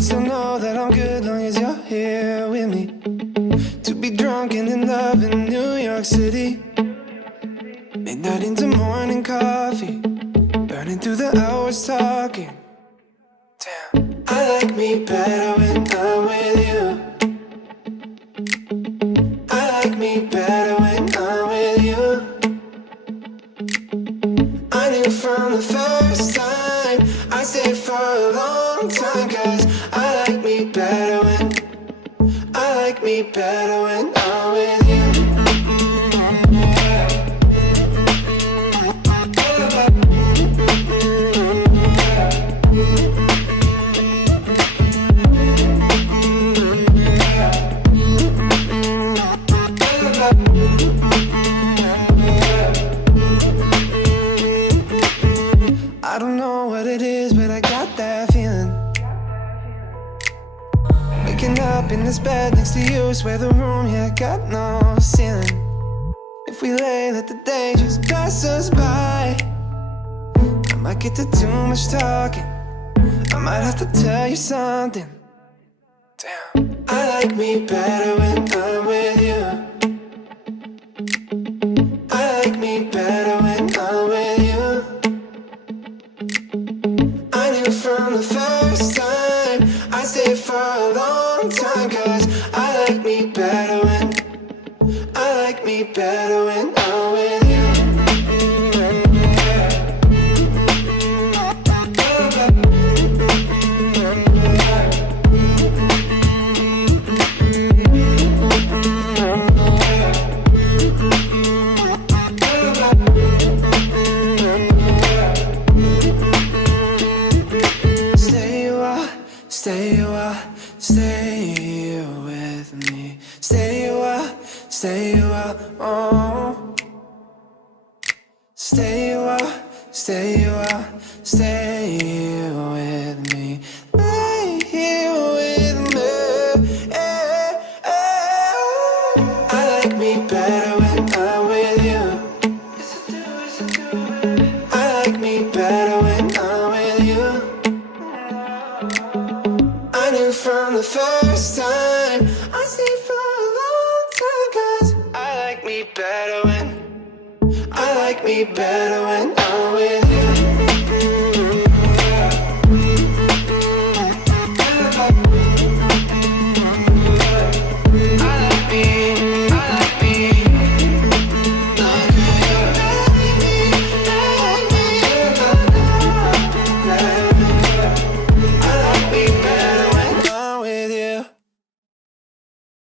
but still know that I'm good long as you're here with me. To be drunk and in love in New York City, midnight into morning coffee, burning through the hours talking. Damn, I like me better when I'm with you. I like me better when I'm with you. I knew from the first time I'd stay for a long time, 'cause I like me better when I'm with you. I don't know what it is, but I got that feeling. Waking up in this bed next to you, swear the room, yeah, got no ceiling. If we lay, let the day just pass us by. I might get to too much talking, I might have to tell you something. Damn, I like me better when I'm with you. I like me better when I'm with you. I knew from the first time I'd stay for a long time, 'cause I like me better when I'm with you. Stay with me. Stay a while, oh. Stay a while, stay with me. Stay here with me. I like me better when I'm with you. I like me better when I'm with you. I knew from the first time I'd stay for a long time, 'cause I like me better when